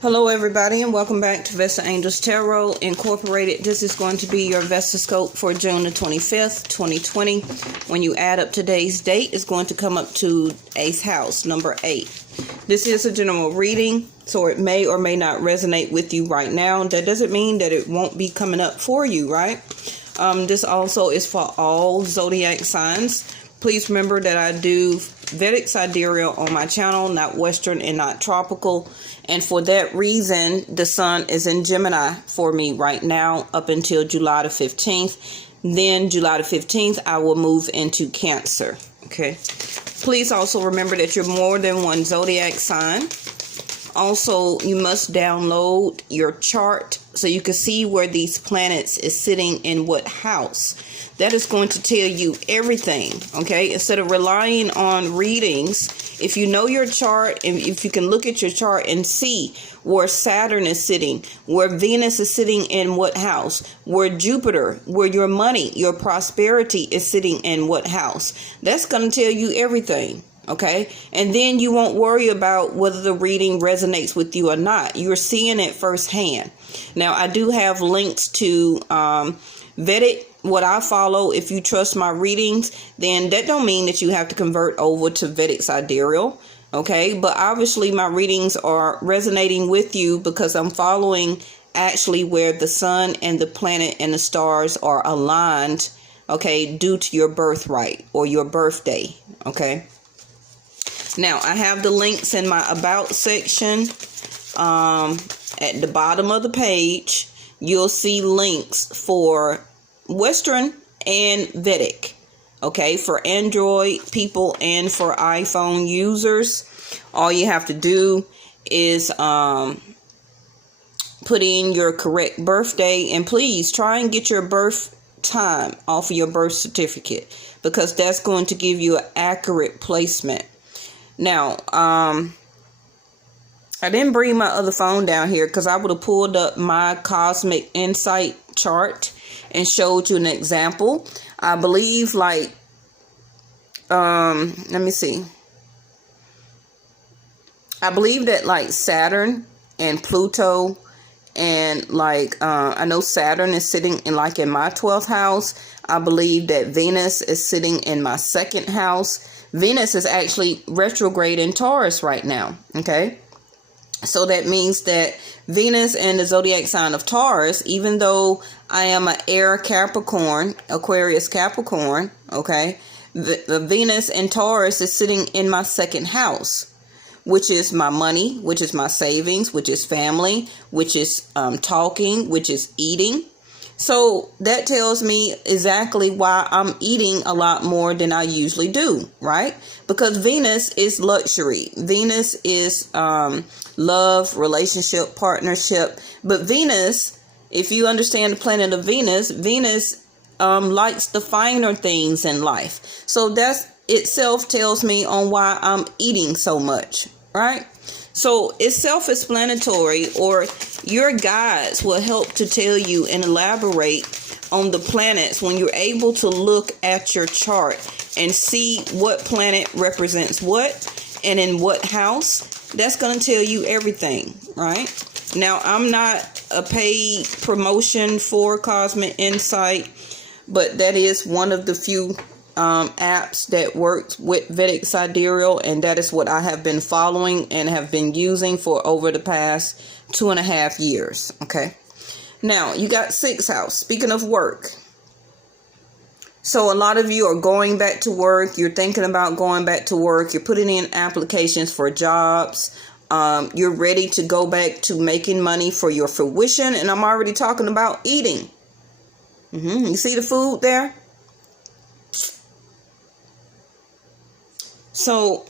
Hello everybody, and welcome back to Vesta Angels Tarot Incorporated. This is going to be your Vesta scope for June the 25th, 2020. When you add up today's date, it's going to come up to 8th house, number 8. This is a general reading, so it may or may not resonate with you right now. That doesn't mean that it won't be coming up for you, right? This also is for all zodiac signs. Please remember that I do Vedic sidereal on my channel, not Western and not tropical. And for that reason, the sun is in Gemini for me right now up until July the 15th. Then July the 15th, I will move into Cancer. Okay. Please also remember that you're more than one zodiac sign. Also, you must download your chart so you can see where these planets is sitting in what house. That is going to tell you everything, okay? Instead of relying on readings, if you know your chart, and if you can look at your chart and see where Saturn is sitting, where Venus is sitting in what house, where Jupiter, where your money, your prosperity is sitting in what house, that's going to tell you everything. Okay, and then you won't worry about whether the reading resonates with you or not. You're seeing it firsthand. Now, I do have links to Vedic, what I follow. If you trust my readings, then that don't mean that you have to convert over to Vedic sidereal. Okay, but obviously my readings are resonating with you because I'm following actually where the sun and the planet and the stars are aligned. Okay, due to your birthright or your birthday. Okay. Now, I have the links in my About section. At the bottom of the page, you'll see links for Western and Vedic. Okay, for Android people and for iPhone users. All you have to do is put in your correct birthday. And please try and get your birth time off of your birth certificate, because that's going to give you an accurate placement. Now, I didn't bring my other phone down here because I would have pulled up my Cosmic Insight chart and showed you an example. I believe let me see. I believe that Saturn and Pluto and I know Saturn is sitting in my 12th house. I believe that Venus is sitting in my 2nd house. Venus is actually retrograde in Taurus right now, okay? So that means that Venus and the zodiac sign of Taurus, even though I am an air Capricorn, Aquarius Capricorn, okay? The Venus and Taurus is sitting in my 2nd house, which is my money, which is my savings, which is family, which is talking, which is eating. So that tells me exactly why I'm eating a lot more than I usually do, right? Because Venus is luxury. Venus is love, relationship, partnership. But Venus, if you understand the planet of Venus, Venus likes the finer things in life. So that itself tells me on why I'm eating so much, right? So it's self-explanatory, or your guides will help to tell you and elaborate on the planets when you're able to look at your chart and see what planet represents what and in what house. That's going to tell you everything, right? Now, I'm not a paid promotion for Cosmic Insight, but that is one of the few apps that works with Vedic sidereal, and that is what I have been following and have been using for over the past 2.5 years. Okay, now you got 6th house. Speaking of work, so a lot of you are going back to work. You're thinking about going back to work. You're putting in applications for jobs. You're ready to go back to making money for your fruition, and I'm already talking about eating. You see the food there? So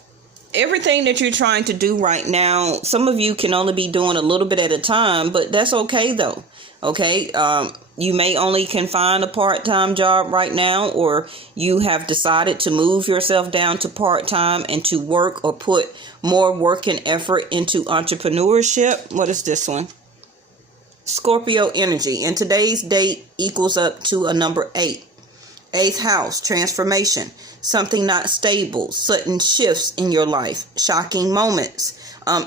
everything that you're trying to do right now, some of you can only be doing a little bit at a time, but that's okay though. Okay. You may only can find a part-time job right now, or you have decided to move yourself down to part-time and to work or put more work and effort into entrepreneurship. What is this one? Scorpio energy. And today's date equals up to a number 8. 8th house, transformation. Something not stable, sudden shifts in your life, shocking moments,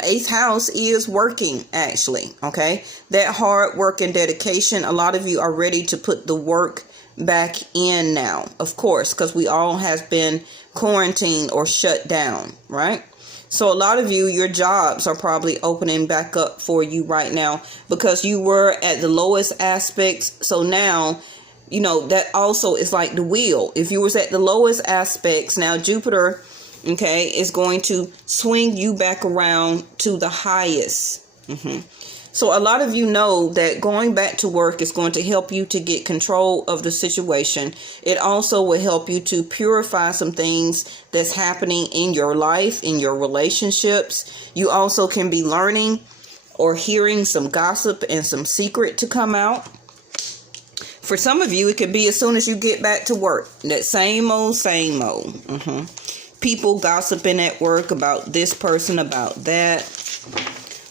Eighth house is working, actually. Okay. That hard work and dedication. A lot of you are ready to put the work back in now, of course, because we all have been quarantined or shut down, right? So a lot of you, your jobs are probably opening back up for you right now because you were at the lowest aspects. So now, you know, that also is like the wheel. If you was at the lowest aspects, now Jupiter, okay, is going to swing you back around to the highest. So a lot of you know that going back to work is going to help you to get control of the situation. It also will help you to purify some things that's happening in your life, in your relationships. You also can be learning or hearing some gossip and some secret to come out. For some of you, it could be as soon as you get back to work. That same old. People gossiping at work about this person, about that.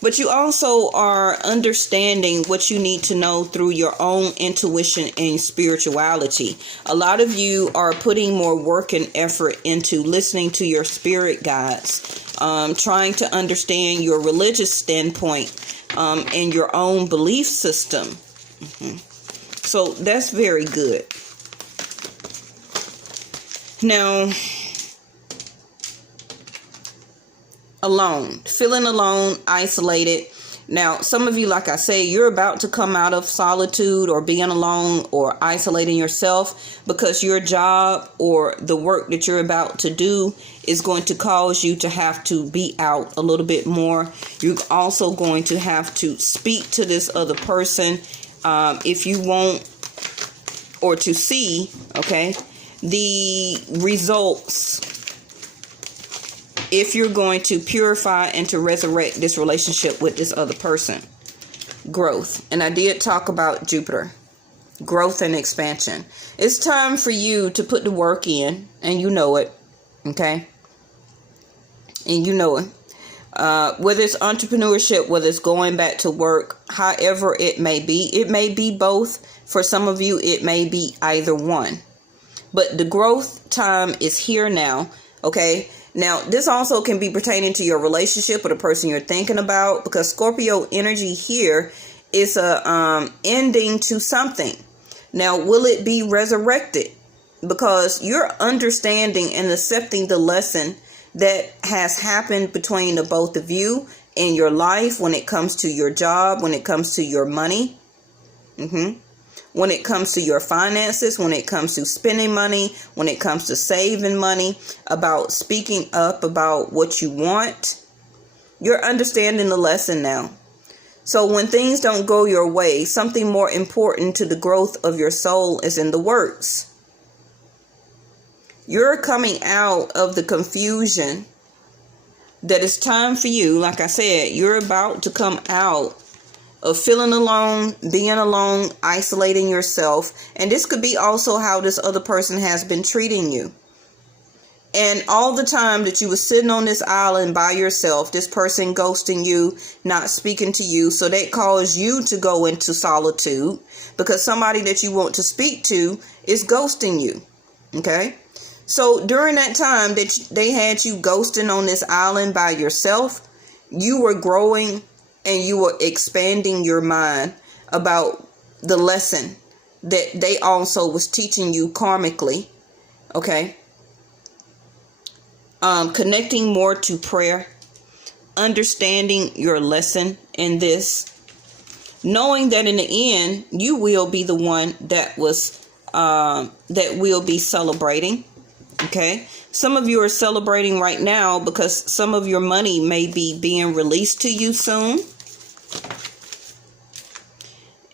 But you also are understanding what you need to know through your own intuition and spirituality. A lot of you are putting more work and effort into listening to your spirit guides, trying to understand your religious standpoint and your own belief system. So that's very good. Now, alone, feeling alone, isolated. Now, some of you, like I say, you're about to come out of solitude or being alone or isolating yourself because your job or the work that you're about to do is going to cause you to have to be out a little bit more. You're also going to have to speak to this other person if you want, or to see, okay, the results. If you're going to purify and to resurrect this relationship with this other person. Growth. And I did talk about Jupiter. Growth and expansion. It's time for you to put the work in. And you know it. Okay? And you know it. Whether it's entrepreneurship, whether it's going back to work, however it may be. It may be both. For some of you, it may be either one. But the growth time is here now. Okay? Now, this also can be pertaining to your relationship with the person you're thinking about, because Scorpio energy here is a ending to something. Now, will it be resurrected? Because you're understanding and accepting the lesson that has happened between the both of you in your life when it comes to your job, when it comes to your money. When it comes to your finances, when it comes to spending money, when it comes to saving money, about speaking up about what you want. You're understanding the lesson now. So when things don't go your way, something more important to the growth of your soul is in the works. You're coming out of the confusion that it's time for you. Like I said, you're about to come out of feeling alone, being alone, isolating yourself. And this could be also how this other person has been treating you. And all the time that you were sitting on this island by yourself, this person ghosting you, not speaking to you. So that caused you to go into solitude because somebody that you want to speak to is ghosting you. Okay? So during that time that they had you ghosting on this island by yourself, you were growing and you were expanding your mind about the lesson that they also was teaching you karmically. Okay. Connecting more to prayer. Understanding your lesson in this. Knowing that in the end, you will be the one that will be celebrating. Okay. Some of you are celebrating right now because some of your money may be being released to you soon.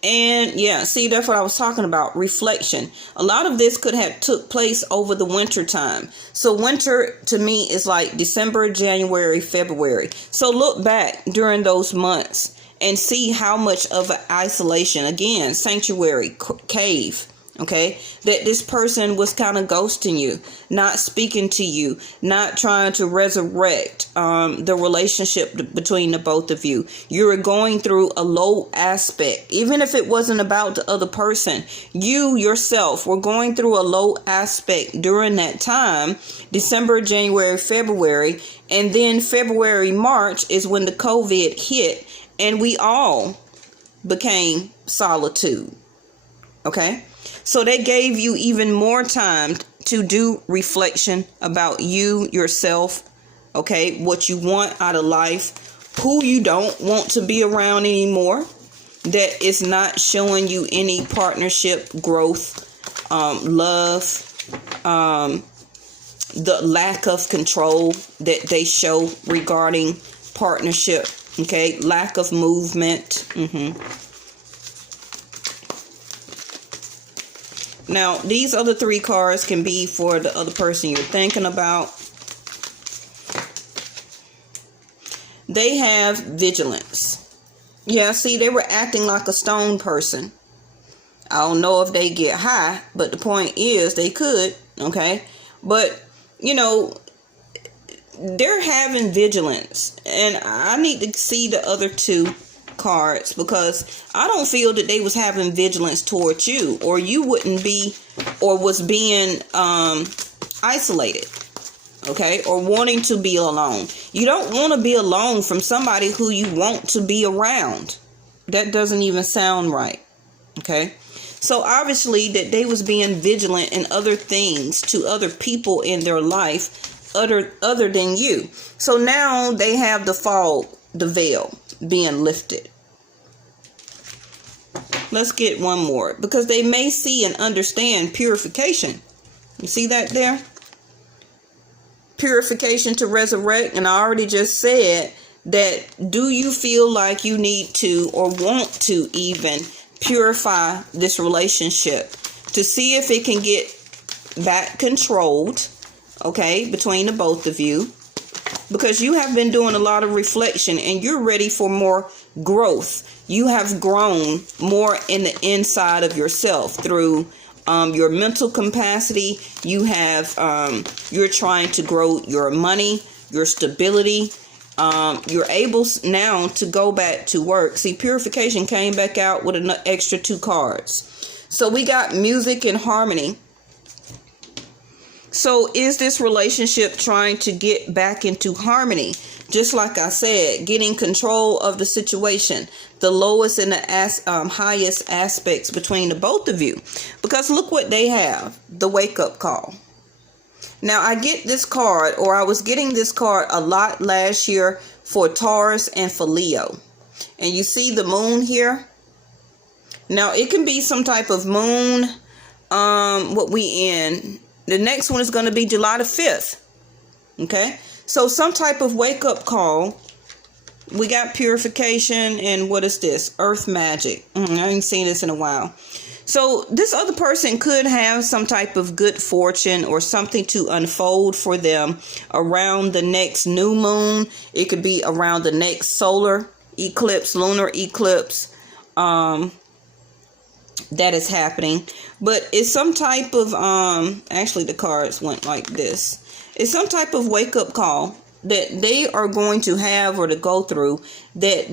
And yeah, see, that's what I was talking about. Reflection. A lot of this could have took place over the winter time. So winter to me is like December, January, February. So look back during those months and see how much of an isolation, again, sanctuary, cave, Okay, that this person was kind of ghosting you, not speaking to you, not trying to resurrect the relationship between the both of you. You were going through a low aspect, even if it wasn't about the other person. You yourself were going through a low aspect during that time, December, January, February, and then February, March is when the COVID hit, and we all became solitude. Okay. So they gave you even more time to do reflection about you, yourself, okay, what you want out of life, who you don't want to be around anymore, that is not showing you any partnership, growth, love, the lack of control that they show regarding partnership, okay, lack of movement. Now, these other 3 cards can be for the other person you're thinking about. They have vigilance. Yeah, see, they were acting like a stone person. I don't know if they get high, but the point is they could, okay? But, you know, they're having vigilance. And I need to see the other 2 cards, because I don't feel that they was having vigilance towards you, or you wouldn't be, or was being isolated, okay, or wanting to be alone. You don't want to be alone from somebody who you want to be around. That doesn't even sound right, okay? So obviously that they was being vigilant in other things to other people in their life other than you. So now they have the fog, the veil being lifted. Let's get one more, because they may see and understand purification. You see that there? Purification to resurrect. And I already just said that, do you feel like you need to or want to even purify this relationship to see if it can get back controlled, okay, between the both of you? Because you have been doing a lot of reflection and you're ready for more growth. You have grown more in the inside of yourself through your mental capacity. You have, you're trying to grow your money, your stability. You're able now to go back to work. See, purification came back out with an extra 2 cards. So we got music and harmony. So is this relationship trying to get back into harmony? Just like I said, getting control of the situation, the lowest and the highest aspects between the both of you. Because look what they have, the wake-up call. Now, I get this card, or I was getting this card a lot last year for Taurus and for Leo. And you see the moon here? Now, it can be some type of moon, what we in. The next one is going to be July the 5th. Okay? So some type of wake-up call. We got purification, and what is this? Earth magic. I haven't seen this in a while. So this other person could have some type of good fortune or something to unfold for them around the next new moon. It could be around the next solar eclipse, lunar eclipse. That is happening. But it's some type of actually the cards went like this. It's some type of wake-up call that they are going to have or to go through, that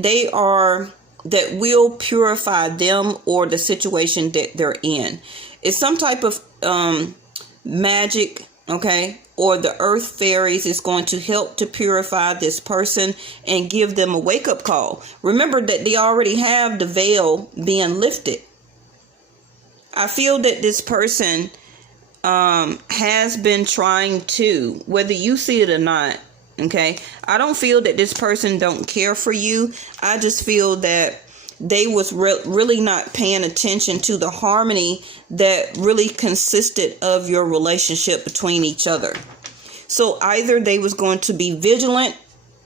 will purify them or the situation that they're in. It's some type of magic, okay, or the earth fairies is going to help to purify this person and give them a wake-up call. Remember that they already have the veil being lifted. I feel that this person has been trying to, whether you see it or not, okay? I don't feel that this person don't care for you. I just feel that they was really not paying attention to the harmony that really consisted of your relationship between each other. So either they was going to be vigilant,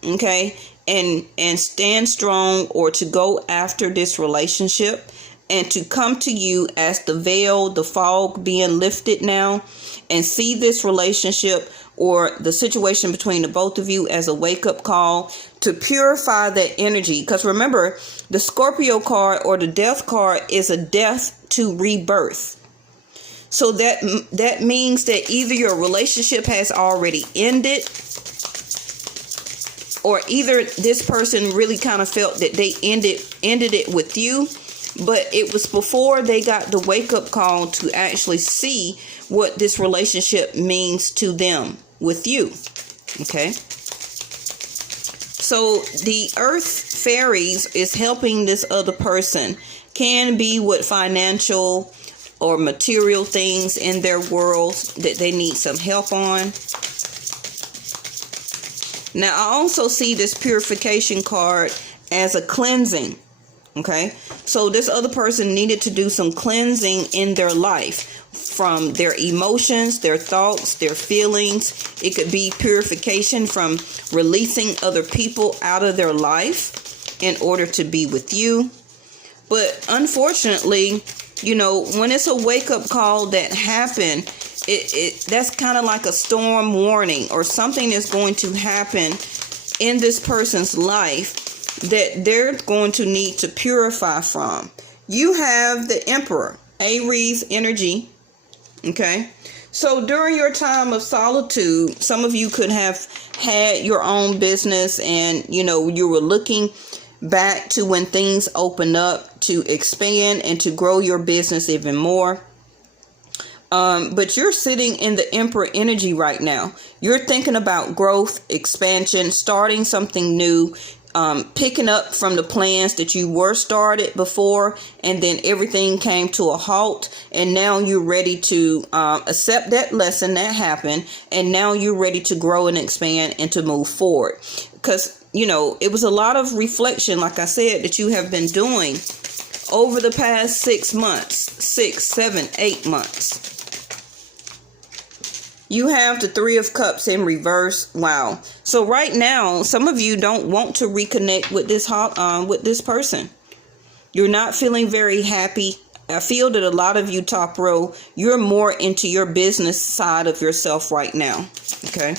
okay, and stand strong, or to go after this relationship and to come to you as the veil, the fog being lifted now, and see this relationship or the situation between the both of you as a wake-up call to purify that energy. Because remember, the Scorpio card or the death card is a death to rebirth. So that means that either your relationship has already ended, or either this person really kind of felt that they ended it with you, but it was before they got the wake-up call to actually see what this relationship means to them with you. Okay? So the earth fairies is helping this other person. Can be with financial or material things in their world that they need some help on. Now, I also see this purification card as a cleansing. Okay, so this other person needed to do some cleansing in their life from their emotions, their thoughts, their feelings. It could be purification from releasing other people out of their life in order to be with you. But unfortunately, you know, when it's a wake-up call that happened, that's kind of like a storm warning, or something is going to happen in this person's life that they're going to need to purify from. You have the Emperor, Aries energy. Okay, so during your time of solitude, some of you could have had your own business, and you know, you were looking back to when things open up to expand and to grow your business even more. But you're sitting in the Emperor energy right now. You're thinking about growth, expansion, starting something new, picking up from the plans that you were started before, and then everything came to a halt, and now you're ready to accept that lesson that happened, and now you're ready to grow and expand and to move forward. Because, you know, it was a lot of reflection, like I said, that you have been doing over the past 6 months, 6, 7, 8 months. You have the Three of Cups in reverse. Wow. So right now, some of you don't want to reconnect with this person. You're not feeling very happy. I feel that a lot of you, top row, you're more into your business side of yourself right now. Okay.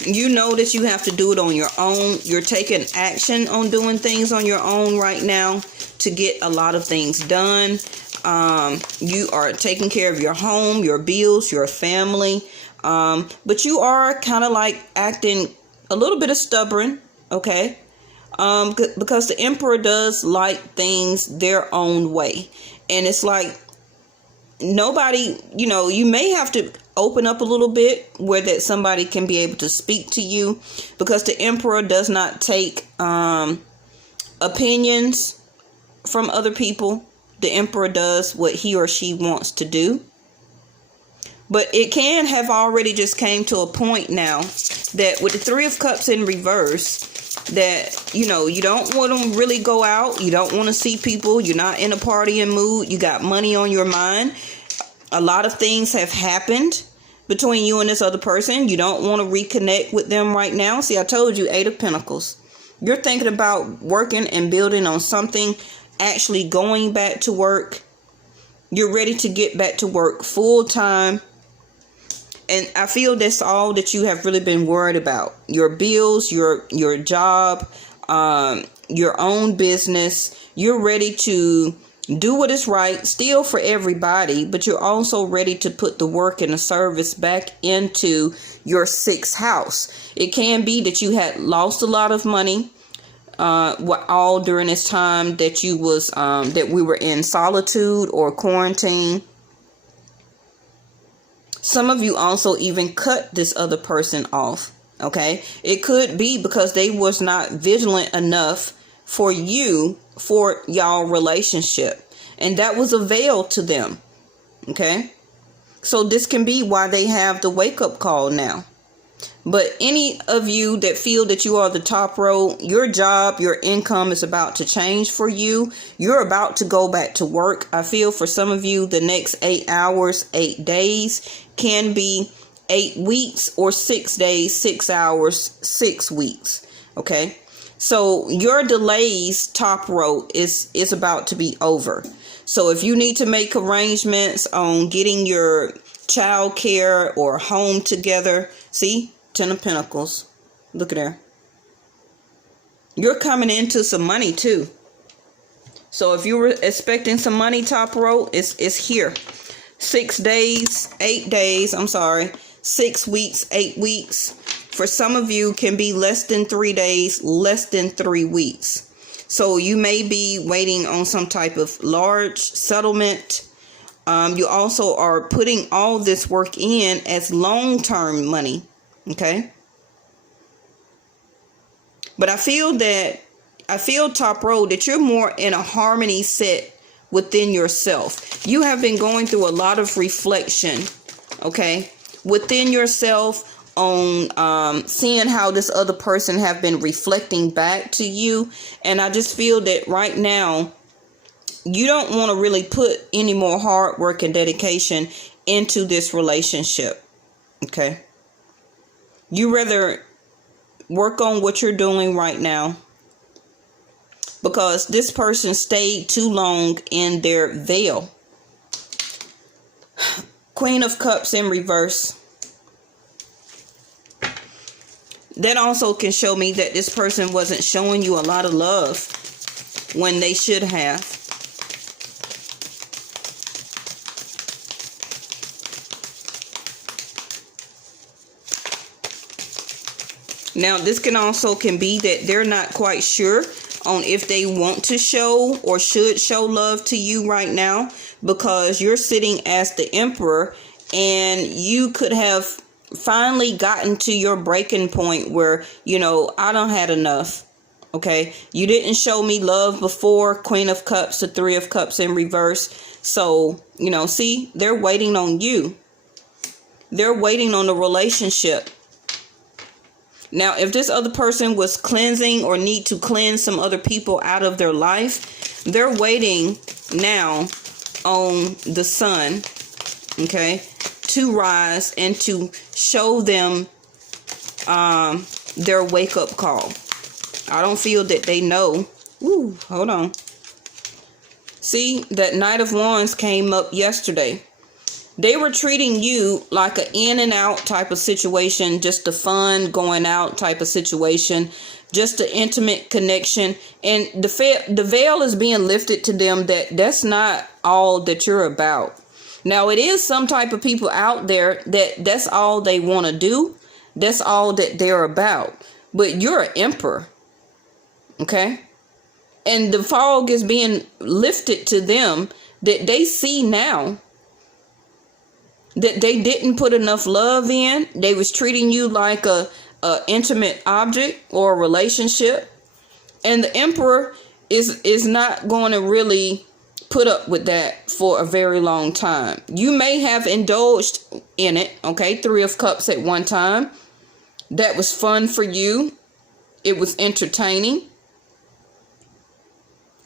You know that you have to do it on your own. You're taking action on doing things on your own right now to get a lot of things done. You are taking care of your home, your bills, your family. But you are kind of like acting a little bit of stubborn. Okay. Because the Emperor does like things their own way. And it's like nobody, you know, you may have to open up a little bit where that somebody can be able to speak to you, because the Emperor does not take opinions from other people. The Emperor does what he or she wants to do. But it can have already just came to a point now that with the Three of Cups in reverse, that, you know, you don't want to really go out. You don't want to see people. You're not in a partying mood. You got money on your mind. A lot of things have happened between you and this other person. You don't want to reconnect with them right now. See, I told you, Eight of Pentacles. You're thinking about working and building on something, actually going back to work. You're ready to get back to work full time. And I feel that's all that you have really been worried about. Your bills, your job, your own business. You're ready to do what is right, still for everybody, but you're also ready to put the work and the service back into your sixth house. It can be that you had lost a lot of money all during this time that you was that we were in solitude or quarantine. Some of you also even cut this other person off. Okay, it could be because they was not vigilant enough for you, for y'all relationship, and that was a veil to them. Okay, so this can be why they have the wake-up call now. But any of you that feel that you are the top row, your job, your income is about to change for you. You're about to go back to work. I feel for some of you, the next 8 hours, 8 days can be 8 weeks, or 6 days, 6 hours, 6 weeks. Okay. So your delays, top row, is about to be over. So if you need to make arrangements on getting your child care or home together, see, Ten of Pentacles. Look at there. You're coming into some money too. So if you were expecting some money, top row, it's here. 6 days, 8 days, 6 weeks, 8 weeks. For some of you can be less than 3 days, less than 3 weeks. So you may be waiting on some type of large settlement. You also are putting all this work in as long-term money. Okay. But I feel top row that you're more in a harmony set within yourself. You have been going through a lot of reflection, okay, within yourself on seeing how this other person have been reflecting back to you. And I just feel that right now, you don't want to really put any more hard work and dedication into this relationship, okay? You rather work on what you're doing right now, because this person stayed too long in their veil. Queen of Cups in reverse. That also can show me that this person wasn't showing you a lot of love when they should have. Now, this can be that they're not quite sure on if they want to show or should show love to you right now, because you're sitting as the Emperor and you could have finally gotten to your breaking point where, I done had enough. Okay. You didn't show me love before. Queen of Cups to 3 of Cups in reverse. So, see, they're waiting on you. They're waiting on the relationship. Now, if this other person was cleansing or need to cleanse some other people out of their life, they're waiting now on the sun, okay, to rise and to show them their wake-up call. I don't feel that they know. Ooh, hold on. See, that Knight of Wands came up yesterday. They were treating you like an in and out type of situation, just a fun going out type of situation, just an intimate connection. And the veil is being lifted to them that's not all that you're about. Now, it is some type of people out there that's all they want to do. That's all that they're about. But you're an emperor. Okay? And the fog is being lifted to them that they see now that they didn't put enough love in. They was treating you like a intimate object or a relationship. And the Emperor is not going to really put up with that for a very long time. You may have indulged in it, okay? 3 of Cups at one time. That was fun for you. It was entertaining.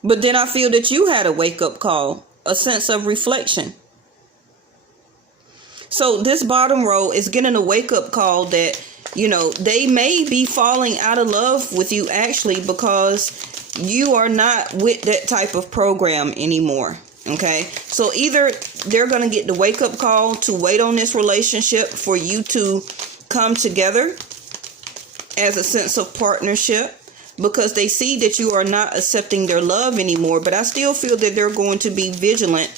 But then I feel that you had a wake-up call, a sense of reflection. So this bottom row is getting a wake-up call that, they may be falling out of love with you actually, because you are not with that type of program anymore. Okay. So either they're going to get the wake-up call to wait on this relationship for you to come together as a sense of partnership, because they see that you are not accepting their love anymore. But I still feel that they're going to be vigilant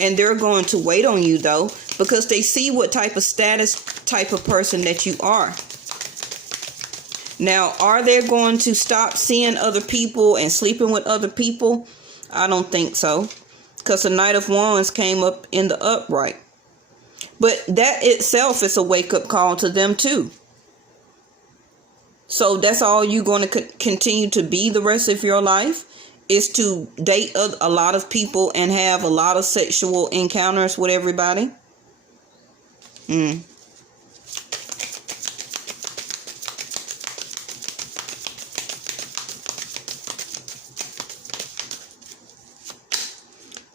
and they're going to wait on you, though, because they see what type of status, type of person that you are. Now, are they going to stop seeing other people and sleeping with other people? I don't think so, because the Knight of Wands came up in the upright. But that itself is a wake-up call to them, too. So that's all you're going to continue to be the rest of your life, is to date a lot of people and have a lot of sexual encounters with everybody.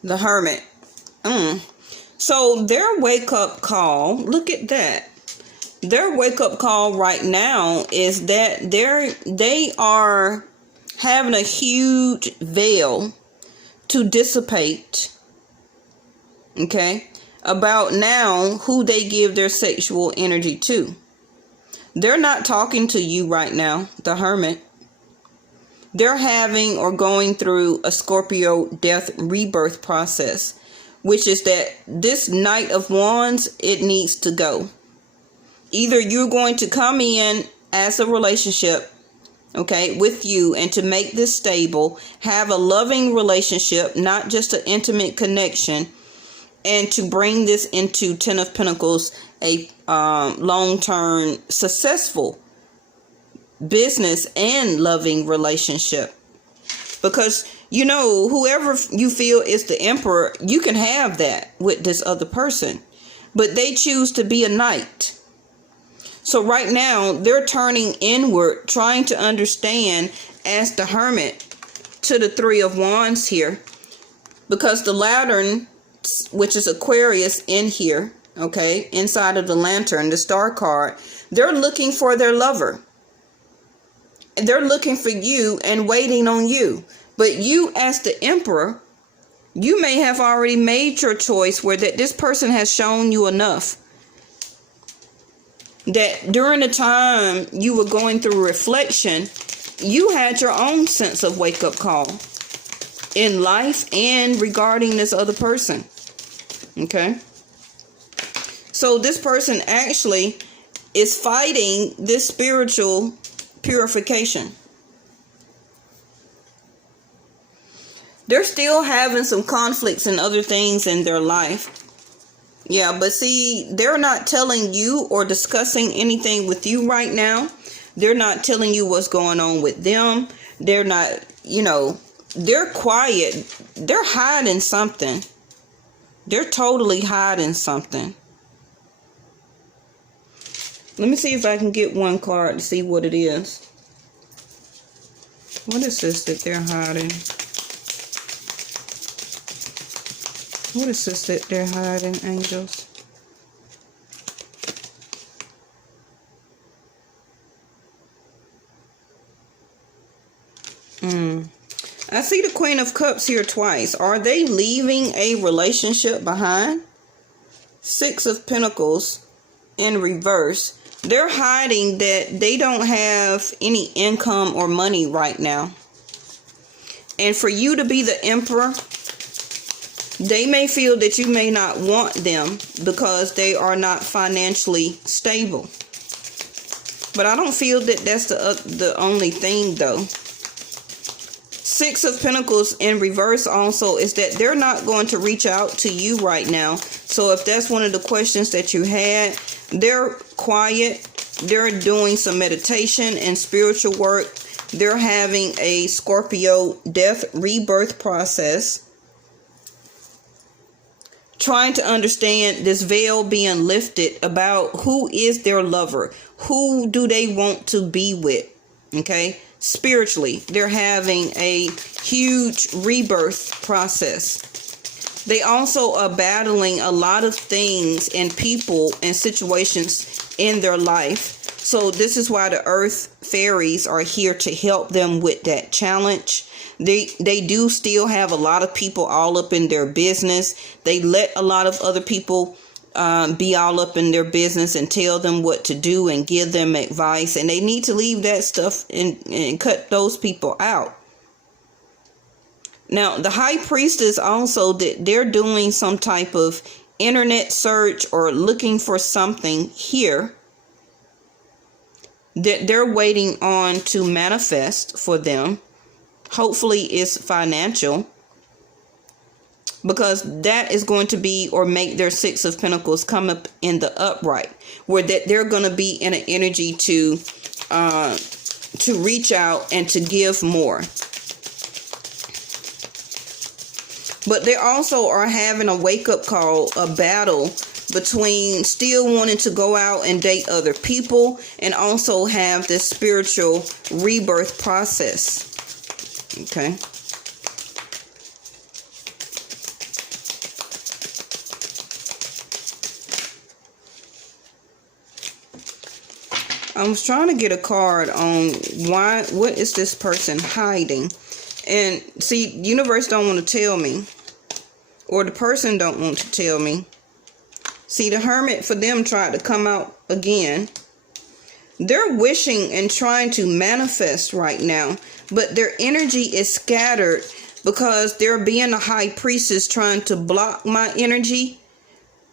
The Hermit. So their wake-up call, look at that. Their wake-up call right now is that they are having a huge veil to dissipate, okay, about now who they give their sexual energy to. They're not talking to you right now, the Hermit. They're having or going through a Scorpio death rebirth process, which is that this Knight of Wands, it needs to go. Either you're going to come in as a relationship, okay, with you, and to make this stable, have a loving relationship, not just an intimate connection, and to bring this into Ten of Pentacles, a long-term successful business and loving relationship. Because, you know, whoever you feel is the emperor, you can have that with this other person, but they choose to be a knight. So right now they're turning inward, trying to understand, as the Hermit to the Three of Wands here, because the Lantern, which is Aquarius in here, okay, inside of the Lantern, the Star card, they're looking for their lover. They're looking for you and waiting on you. But you, as the Emperor, you may have already made your choice, where that this person has shown you enough. That during the time you were going through reflection, you had your own sense of wake-up call in life and regarding this other person. Okay? So this person actually is fighting this spiritual purification. They're still having some conflicts and other things in their life. Yeah, but see, they're not telling you or discussing anything with you right now. They're not telling you what's going on with them. They're not, you know, they're quiet. They're hiding something. They're totally hiding something. Let me see if I can get one card to see what it is. What is this that they're hiding? What is this that they're hiding, angels? I see the Queen of Cups here twice. Are they leaving a relationship behind? Six of Pentacles in reverse. They're hiding that they don't have any income or money right now. And for you to be the Emperor, they may feel that you may not want them because they are not financially stable. But I don't feel that that's the only thing, though. Six of Pentacles in reverse also is that they're not going to reach out to you right now. So if that's one of the questions that you had, they're quiet. They're doing some meditation and spiritual work. They're having a Scorpio death rebirth process, trying to understand this veil being lifted about who is their lover. Who do they want to be with? Okay? Spiritually, they're having a huge rebirth process. They also are battling a lot of things and people and situations in their life. So this is why the earth fairies are here to help them with that challenge. They do still have a lot of people all up in their business. They let a lot of other people be all up in their business and tell them what to do and give them advice. And they need to leave that stuff and cut those people out. Now, the High Priestess also, that they're doing some type of internet search or looking for something here that they're waiting on to manifest for them. Hopefully it's financial, because that is going to be or make their Six of Pentacles come up in the upright, where that they're going to be in an energy to reach out and to give more. But they also are having a wake-up call, a battle between still wanting to go out and date other people and also have this spiritual rebirth process. Okay. I was trying to get a card on what is this person hiding? And see, universe don't want to tell me, or the person don't want to tell me. See, the Hermit for them tried to come out again. They're wishing and trying to manifest right now, but their energy is scattered because they're being a high priestess trying to block my energy,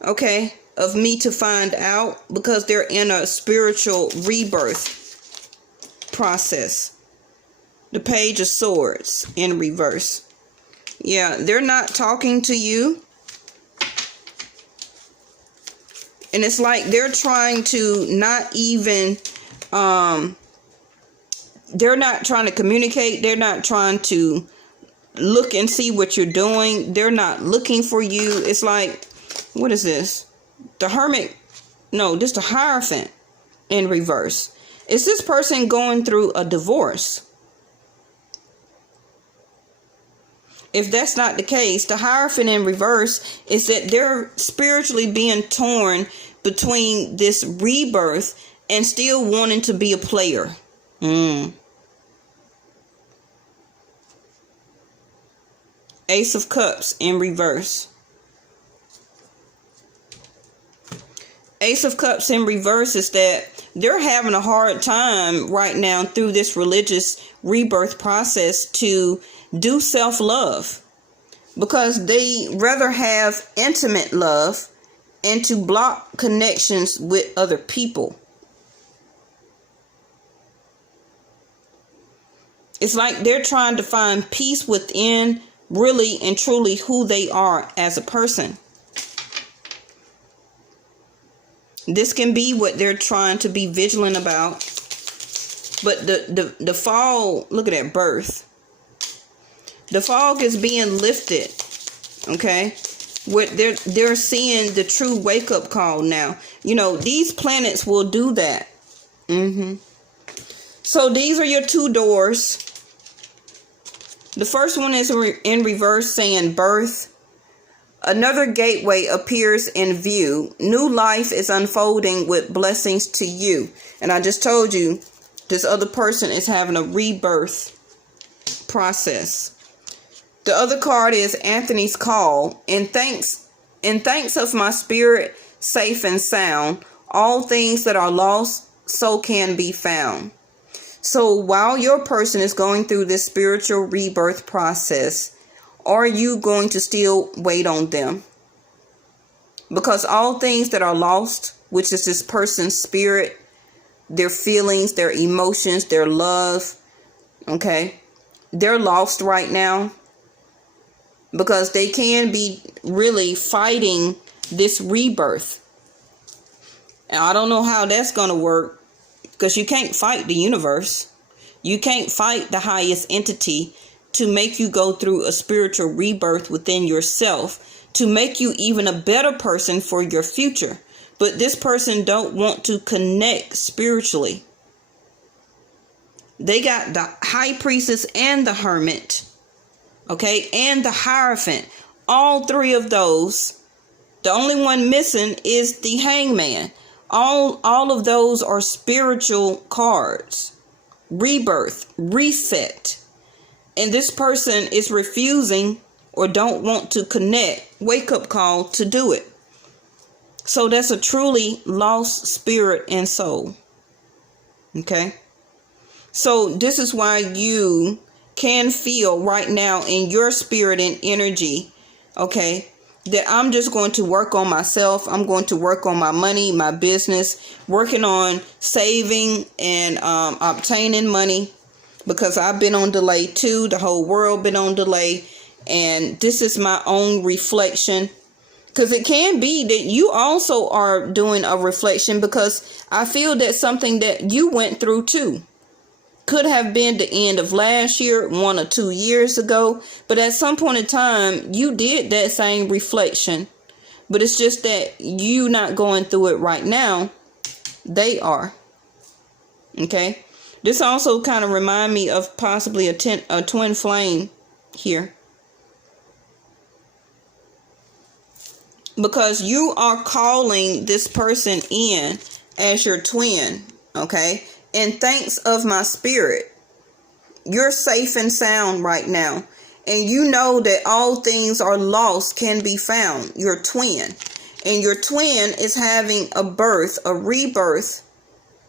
okay, of me to find out, because they're in a spiritual rebirth process. The Page of Swords in reverse. Yeah, they're not talking to you. And it's like they're trying to not even, they're not trying to communicate. They're not trying to look and see what you're doing. They're not looking for you. It's like, what is this? The Hermit. No, this the Hierophant in reverse. Is this person going through a divorce? If that's not the case, the Hierophant in reverse is that they're spiritually being torn between this rebirth and still wanting to be a player. Ace of Cups in reverse. Ace of Cups in reverse is that they're having a hard time right now through this religious rebirth process to do self-love, because they rather have intimate love and to block connections with other people. It's like they're trying to find peace within really and truly who they are as a person. This can be what they're trying to be vigilant about. But the fall, look at that, birth. The fog is being lifted, okay? They're seeing the true wake-up call now. You know, these planets will do that. So these are your two doors. The first one is in reverse, saying birth. Another gateway appears in view. New life is unfolding with blessings to you. And I just told you, this other person is having a rebirth process. The other card is Anthony's Call. In thanks of my spirit, safe and sound, all things that are lost, so can be found. So while your person is going through this spiritual rebirth process, are you going to still wait on them? Because all things that are lost, which is this person's spirit, their feelings, their emotions, their love, okay, they're lost right now. Because they can be really fighting this rebirth. And I don't know how that's going to work, because you can't fight the universe. You can't fight the highest entity to make you go through a spiritual rebirth within yourself, to make you even a better person for your future. But this person don't want to connect spiritually. They got the High Priestess and the Hermit. Okay, and the Hierophant. All three of those. The only one missing is the Hangman. All of those are spiritual cards. Rebirth, reset. And this person is refusing or don't want to connect. Wake up call to do it. So that's a truly lost spirit and soul. Okay. So this is why you can feel right now in your spirit and energy, okay, that I'm just going to work on myself. I'm going to work on my money, my business, working on saving and obtaining money, because I've been on delay too. The whole world been on delay. And this is my own reflection, because it can be that you also are doing a reflection, because I feel that's something that you went through too. Could have been the end of last year, 1 or 2 years ago. But at some point in time, you did that same reflection. But it's just that you not going through it right now. They are. Okay. This also kind of remind me of possibly a twin flame here. Because you are calling this person in as your twin. Okay. And thanks of my spirit, you're safe and sound right now. And you know that all things are lost can be found. Your twin. And your twin is having a birth, a rebirth,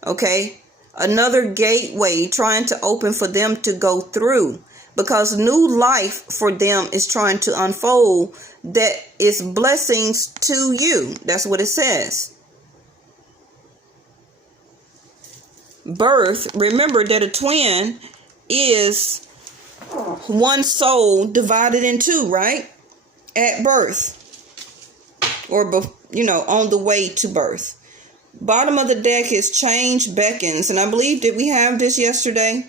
okay, another gateway trying to open for them to go through, because new life for them is trying to unfold that is blessings to you. That's what it says. Birth, remember that a twin is one soul divided in two, right? At birth, or on the way to birth. Bottom of the deck is change beckons, and I believe, did we have this yesterday?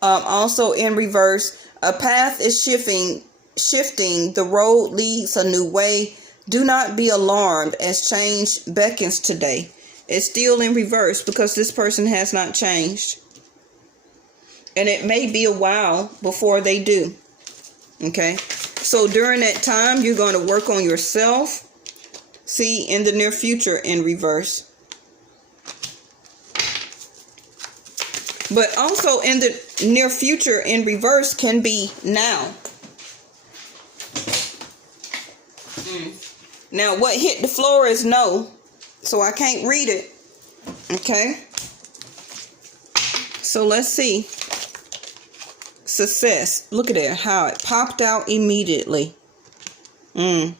Also in reverse, a path is shifting, the road leads a new way. Do not be alarmed as change beckons today. It's still in reverse because this person has not changed. And it may be a while before they do. Okay? So during that time, you're going to work on yourself. See, in the near future in reverse. But also in the near future in reverse can be now. Now, what hit the floor is no. So I can't read it. Okay. So let's see. Success. Look at it. How it popped out immediately. Bottom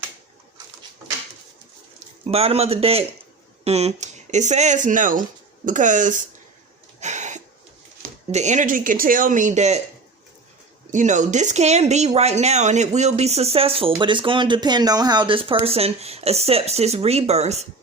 of the deck. It says no. Because the energy can tell me that, this can be right now and it will be successful. But it's going to depend on how this person accepts this rebirth.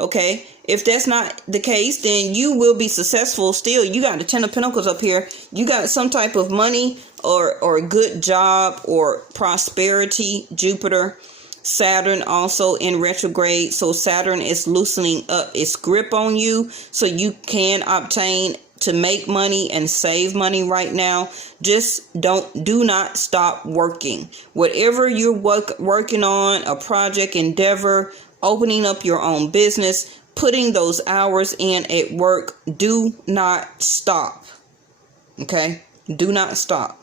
Okay, if that's not the case, then you will be successful still. You got the 10 of Pentacles up here. You got some type of money or a good job or prosperity. Jupiter, Saturn also in retrograde. So Saturn is loosening up its grip on you so you can obtain to make money and save money right now. Just do not stop working. Whatever you're working on, a project, endeavor, opening up your own business, putting those hours in at work, do not stop. Okay? Do not stop.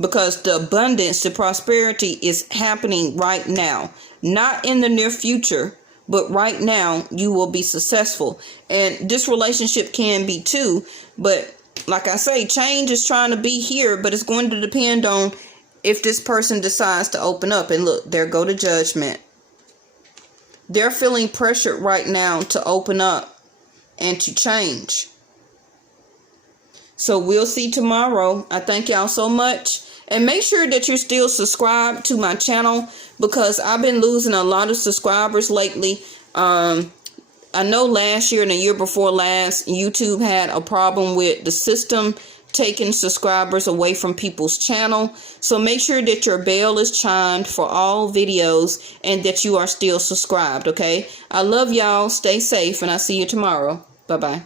Because the abundance, the prosperity is happening right now. Not in the near future, but right now you will be successful. And this relationship can be too. But like I say, change is trying to be here, but it's going to depend on if this person decides to open up. And look, there go the Judgment. They're feeling pressured right now to open up and to change. So we'll see tomorrow. I thank y'all so much. And make sure that you're still subscribed to my channel because I've been losing a lot of subscribers lately. I know last year and the year before last, YouTube had a problem with the system taking subscribers away from people's channel. So make sure that your bell is chimed for all videos and that you are still subscribed, okay? I love y'all. Stay safe, and I'll see you tomorrow. Bye-bye.